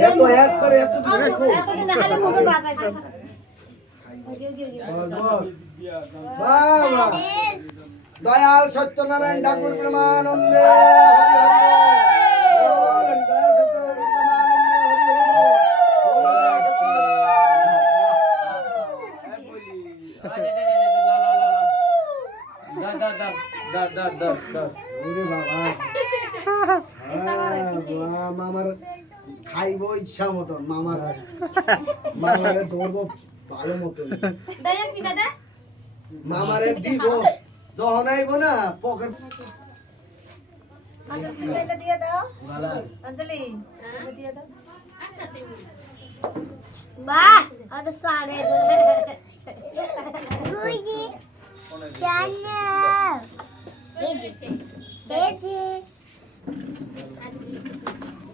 এত একবারে এত রাখো এতদিন খালি মুখে বাজাইতো বস বাবা দয়াল সত্যনারায়ণ ঠাকুর প্রেমানন্দে হরি হরি বলেন দয়াল সত্যনারায়ণ প্রেমানন্দে হরি হরি বলেন দয়াল সত্যনারায়ণ ওরে বাবা মামার খাইবো ইচ্ছা মতন মামারে ধরবো ভালো মতন মামারে দিব যখন আইব না পকেট দিয়ে দাও অঞ্জলি দিয়ে দাও বাহ আরে সাড়ে গুজি চ্যানেল এই যে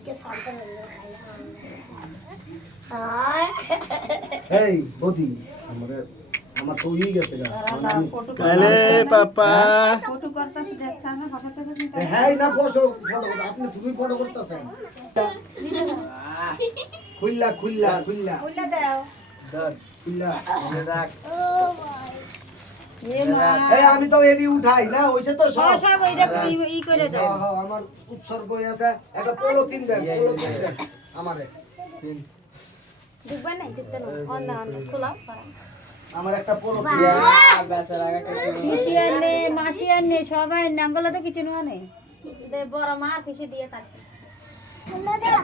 কে সাথে এই বদি আমার তো হয়ে গেছে গা আলে পাপা ফটো করতেছ দেখছ না ভাষাটা সাথে হ্যাঁ না ফটো আপনি তুমি ফটো করতেছেন খুললা কইলা দাও খুললা ও ভাই এই আমি তো এডি উঠাই না হইছে তো সব সব এইটা ই করে দাও হ্যাঁ আমার উৎসর্গ হয়ে আছে একটা পলিথিন দেন আমারে দুবার নাই দিতে না অন্য খোলা আমার একটা পলিথিন মাসি আনে সবাই নাঙ্গলা তো কিছু মানে দে বড় মা ফিসে দিয়ে থাকে সন্তরা